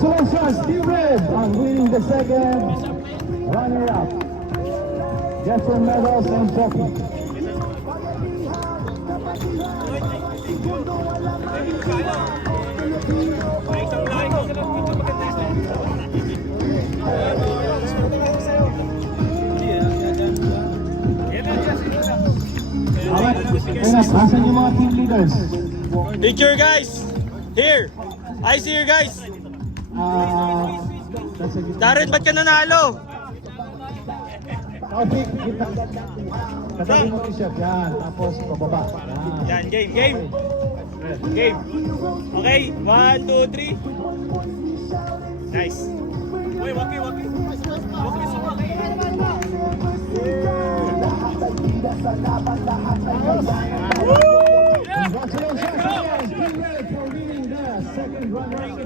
Congratulations, Team Red, on winning the second runner-up. Get your medals and trophy. Asan yung mga team leaders? Picture guys! Here! I see you guys! Darren, ba't ka nanalo? Taufik, katabi mo t-shirt. Yan, tapos pababa. Yan, game, game! Game! Okay, 1, 2, 3. Nice! Uy, waki, waki! Waki, sumaki! Congratulations, Team Red, for winning the second runner-up.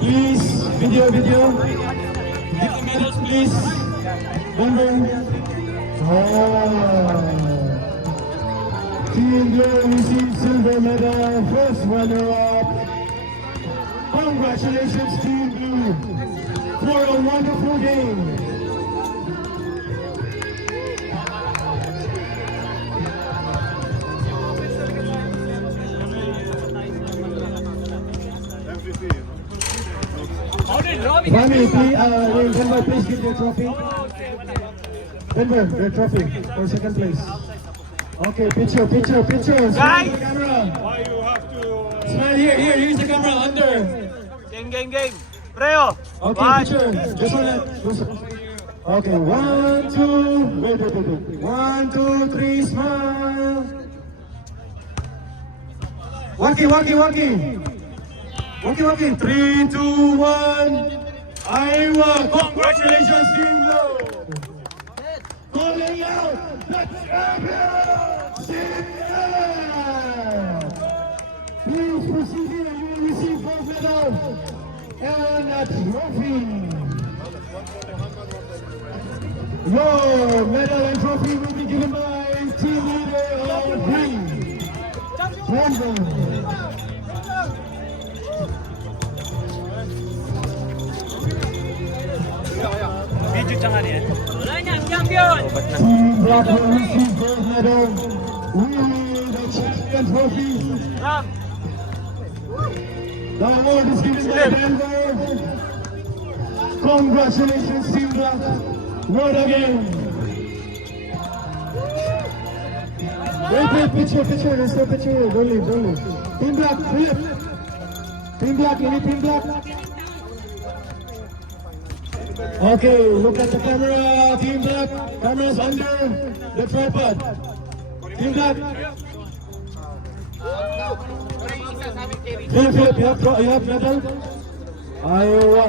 Please, video. Medals, please. Number. Team Blue received silver medal, first runner-up. Congratulations, Team Blue, for a wonderful game. Rami, please, Denver, please give your trophy. Denver, your trophy for second place. Okay, picture. Smile to the camera. Why you have to... Smile here's the camera, under. Game! Preo! Okay, picture. Just on that. Okay, 1, 2, wait. 1, 2, 3, smile. Waki. 3, 2, 1. Iowa, congratulations, Team Blue. Calling out the champions, Team Blue. Please proceed here. You will receive both medals and a trophy. Your medal and trophy will be given by team leader of green, Denver. Video jangan ya? Wala niya, champion! Team Black will receive gold medal with the champion trophy. The award is given by Denver. Congratulations, Team Black. Word again. Wait, picture. There's no picture. Don't leave. Team Black, flip. Team Black, any Team Black? Okay, look at the camera, Team Black. Camera's under the tripod. Team Black. Philip, you have medal? Iowa.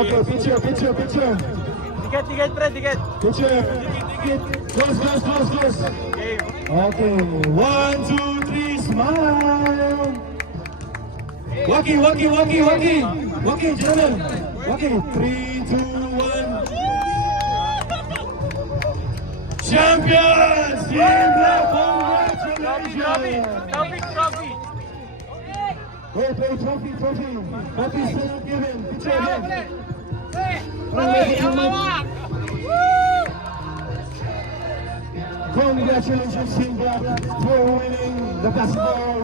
Okay, picture. Tiket, Fred, tiket! Picture. Close. Game! Okay, 1, 2, 3, smile. Waki, gentlemen. Waki, 3, 2, 1. Champions, Team Black, congratulations. Trophy! Wait, trophy. Trophy still not given. Picture again. Congratulations, Team Black, for winning the basketball